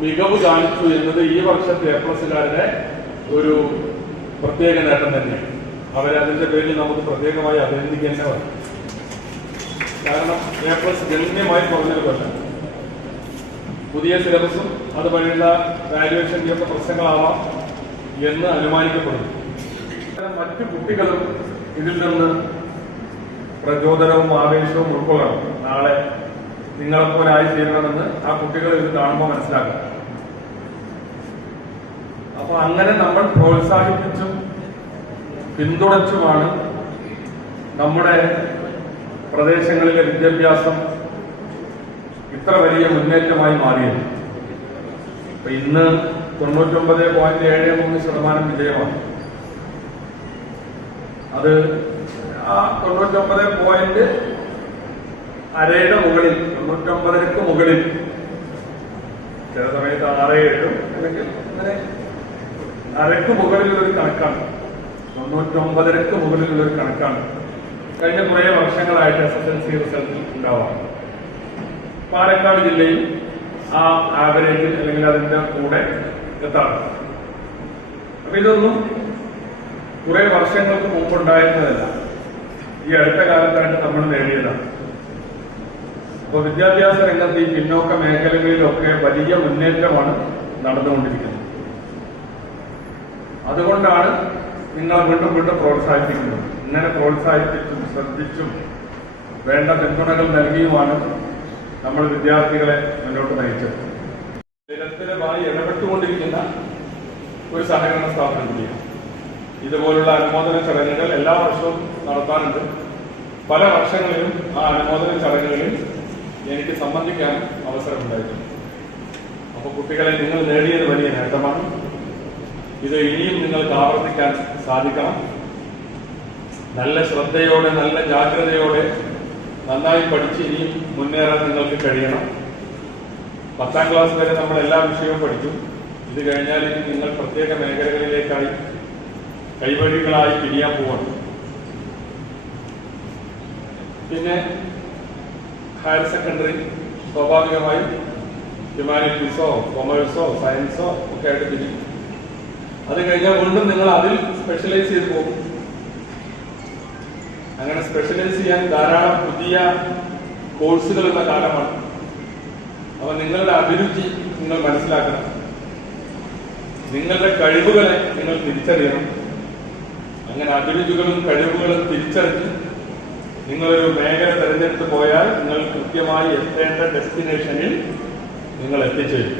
മികവ് കാണിച്ചു എന്നത് ഈ വർഷത്തെ A+കാരുടെ ഒരു പ്രത്യേക നേട്ടം തന്നെയാണ്. അവരതിന്റെ പേരിൽ നമുക്ക് പ്രത്യേകമായി അഭിനന്ദിക്കാൻ വേണം. കാരണം A+ ഗണ്യമായി കുറഞ്ഞൊരു കൊല്ലം. പുതിയ സിലബസും അതുവഴിയുള്ള വാല്യുവേഷൻ്റെ ഒക്കെ പ്രശ്നങ്ങളാവാം എന്ന് അനുമാനിക്കപ്പെടുന്നു. മറ്റു കുട്ടികളും ഇതിൽ നിന്ന് പ്രചോദനവും ആവേശവും ഉൾക്കൊള്ളണം. നാളെ നിങ്ങളെപ്പോലെ ആയിത്തീരണമെന്ന് ആ കുട്ടികൾ ഇത് കാണുമ്പോൾ മനസ്സിലാക്കണം. അപ്പൊ അങ്ങനെ നമ്മൾ പ്രോത്സാഹിപ്പിച്ചും പിന്തുണച്ചുമാണ് നമ്മുടെ പ്രദേശങ്ങളിലെ വിദ്യാഭ്യാസം ഇത്ര വലിയ മുന്നേറ്റമായി മാറിയത്. അപ്പൊ ഇന്ന് 99.73% വിജയമാണ്. അത് ആ 99 അരയുടെ മുകളിൽ 99ക്ക് മുകളിൽ, ചില സമയത്ത് 6-7 അല്ലെങ്കിൽ അങ്ങനെ അരക്ക് മുകളിലുള്ളൊരു കണക്കാണ്. 99ക്ക് മുകളിലുള്ളൊരു കണക്കാണ് കഴിഞ്ഞ കുറേ വർഷങ്ങളായിട്ട് SSLC റിസൾട്ടിൽ ഉണ്ടാവാം. പാലക്കാട് ജില്ലയിൽ ആ ആവറേജിൽ അല്ലെങ്കിൽ അതിന്റെ കൂടെ എത്താറ്. അപ്പൊ ഇതൊന്നും കുറെ വർഷങ്ങൾക്ക് മുമ്പുണ്ടായിരുന്നതല്ല, ഈ അടുത്ത കാലത്തായിട്ട് നമ്മൾ നേടിയതാണ്. അപ്പോൾ വിദ്യാഭ്യാസ രംഗത്ത് ഈ പിന്നോക്ക മേഖലകളിലൊക്കെ വലിയ മുന്നേറ്റമാണ് നടന്നുകൊണ്ടിരിക്കുന്നത്. അതുകൊണ്ടാണ് നിങ്ങൾ വീണ്ടും വീണ്ടും പ്രോത്സാഹിപ്പിക്കുന്നത്. ഇങ്ങനെ പ്രോത്സാഹിപ്പിച്ചും ശ്രദ്ധിച്ചും വേണ്ട പിന്തുണകൾ നൽകിയുമാണ് നമ്മൾ വിദ്യാർത്ഥികളെ മുന്നോട്ട് നയിച്ചത്. നിരന്തരമായി ഇടപെട്ടുകൊണ്ടിരിക്കുന്ന ഒരു സഹകരണ സ്ഥാപനം കൂടിയാണ്. ഇതുപോലുള്ള അനുമോദന ചടങ്ങുകൾ എല്ലാ വർഷവും നടത്താറുണ്ട്. പല വർഷങ്ങളിലും ആ അനുമോദന ചടങ്ങുകളിൽ എനിക്ക് സംബന്ധിക്കാൻ അവസരമുണ്ടായിരുന്നു. അപ്പോൾ കുട്ടികളെ നിങ്ങൾ നേടിയത് വലിയ നേട്ടമാണ്. ഇത് ഇനിയും നിങ്ങൾക്ക് ആവർത്തിക്കാൻ സാധിക്കണം. നല്ല ശ്രദ്ധയോടെ, നല്ല ജാഗ്രതയോടെ നന്നായി പഠിച്ച് ഇനിയും മുന്നേറാൻ നിങ്ങൾക്ക് കഴിയണം. 10ാം ക്ലാസ് വരെ നമ്മൾ എല്ലാ വിഷയവും പഠിച്ചു. ഇത് കഴിഞ്ഞാൽ ഇനി നിങ്ങൾ പ്രത്യേക മേഖലകളിലേക്കായി കൈവഴികളായി തിരിയാൻ പോകണം. പിന്നെ ഹയർ സെക്കൻഡറി സ്വാഭാവികമായും ഹ്യൂമാനിറ്റീസോ കൊമേഴ്സോ സയൻസോ ഒക്കെ ആയിട്ട് തിരിയും. അത് കഴിഞ്ഞാൽ വീണ്ടും നിങ്ങൾ അതിൽ സ്പെഷ്യലൈസ് ചെയ്ത് പോകും. അങ്ങനെ സ്പെഷ്യലൈസ് ചെയ്യാൻ ധാരാളം പുതിയ കോഴ്സുകളുള്ള കാലമാണ്. അപ്പൊ നിങ്ങളുടെ അഭിരുചി നിങ്ങൾ മനസ്സിലാക്കണം. നിങ്ങളുടെ കഴിവുകളെ നിങ്ങൾ തിരിച്ചറിയണം. അങ്ങനെ അഭിരുചികളും കഴിവുകളും തിരിച്ചറിഞ്ഞ് നിങ്ങളൊരു മേഖല തിരഞ്ഞെടുത്ത് പോയാൽ നിങ്ങൾ കൃത്യമായി എത്തേണ്ട ഡെസ്റ്റിനേഷനിൽ നിങ്ങൾ എത്തിച്ചേരും.